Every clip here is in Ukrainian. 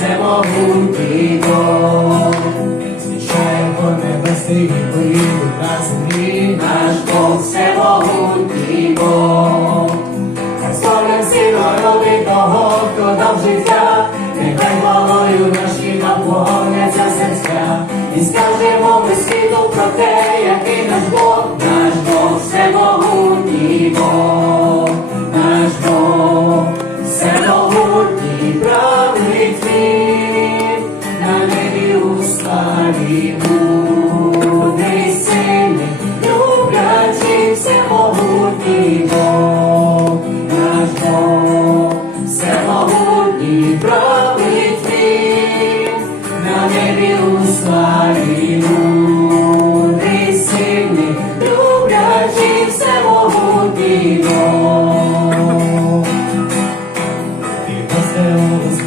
всемогутній Бог, звіщає по небесних і вийдуть на землі, наш Бог всемогутній Бог. Хай славлять всі народи того, хто дав життя, нехай хвалою наші наповняться серця, і скажемо ми світу про те, який наш Бог, наш Бог всемогутній Бог, сильний, люблячий всемогутній Бог, наш Бог,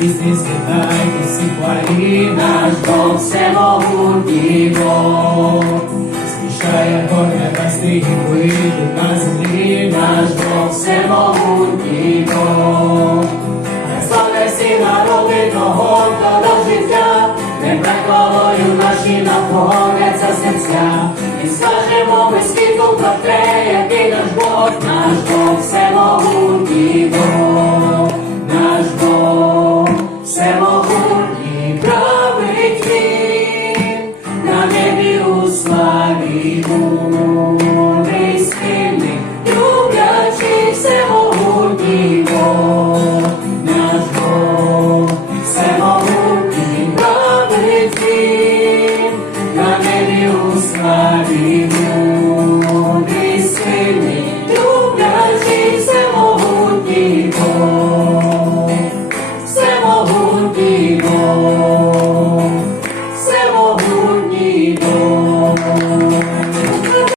гостеу з пісні спитайте всі хвалі, наш Бог всемогутній Бог. Зміщає гор небесний і вийдуть на землі, наш Бог всемогутній Бог. Славлять всі народи того, хто дав життя, нехай хвалою наші наповняться серця. І скажемо ми світу про те, який наш Бог, наш Бог всемогутній. Hallelujah.